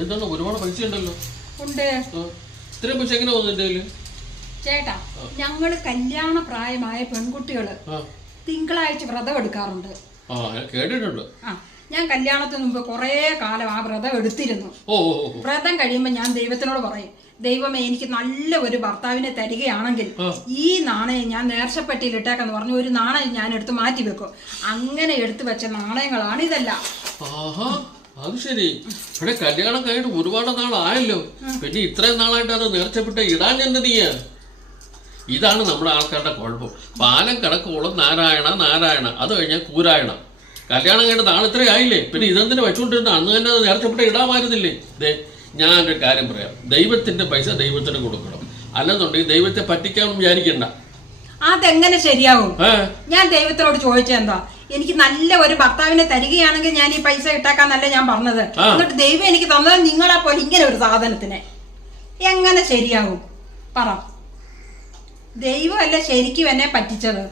എന്താണ് ഒരുപാട് പൈസ ഉണ്ടല്ലോ? ഉണ്ട്. ഇത്രയും പൈസ എങ്ങനെ വന്നു? ചേട്ടാ, ഞങ്ങള് കല്യാണ പ്രായമായ പെൺകുട്ടികള് തിങ്കളാഴ്ച വ്രതം എടുക്കാറുണ്ട്. കേട്ടിട്ടുണ്ട്. ഞാൻ കല്യാണത്തിന് മുമ്പ് കുറെ കാലം ആ വ്രതം എടുത്തിരുന്നു. വ്രതം കഴിയുമ്പോ ഞാൻ ദൈവത്തിനോട് പറയും, ദൈവമേ എനിക്ക് നല്ല ഒരു ഭർത്താവിനെ തരികയാണെങ്കിൽ ഈ നാണയം ഞാൻ നേർച്ചപ്പെട്ടിയിൽ ഇട്ടേക്കെന്ന് പറഞ്ഞു ഒരു നാണയം ഞാൻ എടുത്ത് മാറ്റി വെക്കും. അങ്ങനെ എടുത്തു വെച്ച നാണയങ്ങളാണ് ഇതെല്ലാം. അത് ശരി. ഇവിടെ കല്യാണം കഴിഞ്ഞിട്ട് ഒരുപാട് നാളായല്ലോ, പിന്നെ ഇത്രയും നാളായിട്ട് അത് നേർച്ചപ്പെട്ട ഇടാൻ എന്ത് നീയാ? ഇതാണ് നമ്മുടെ ആൾക്കാരുടെ കുഴപ്പം. പാലം കിടക്കോളം നാരായണ നാരായണ, അത് കഴിഞ്ഞാൽ കൂരായണ. കല്യാണം കഴിഞ്ഞ നാളെ ഇത്രയും ആയില്ലേ, പിന്നെ ഇതെന്തിനു വെച്ചുകൊണ്ടിരുന്ന? അന്ന് തന്നെ അത് നേർച്ചപ്പെട്ട ഇടാമായിരുന്നില്ലേ? ഞാനൊരു കാര്യം പറയാം, ദൈവത്തിന്റെ പൈസ ദൈവത്തിന് കൊടുക്കണം, അല്ലെന്നുണ്ടെങ്കിൽ ദൈവത്തെ പറ്റിക്കാമെന്ന് വിചാരിക്കണ്ട. അതെങ്ങനെ ശരിയാവും? ഞാൻ ദൈവത്തിനോട് ചോദിച്ചെന്താ, എനിക്ക് നല്ല ഒരു ഭർത്താവിനെ തരികയാണെങ്കിൽ ഞാൻ ഈ പൈസ ഇട്ടാക്കാന്നല്ല ഞാൻ പറഞ്ഞത്. എന്നിട്ട് ദൈവം എനിക്ക് തന്നത് നിങ്ങളെ പോലെ ഇങ്ങനെ ഒരു സാധനത്തിനെ. എങ്ങനെ ശരിയാവും പറ? ദൈവമല്ല ശരിക്കും എന്നെ പറ്റിച്ചത്.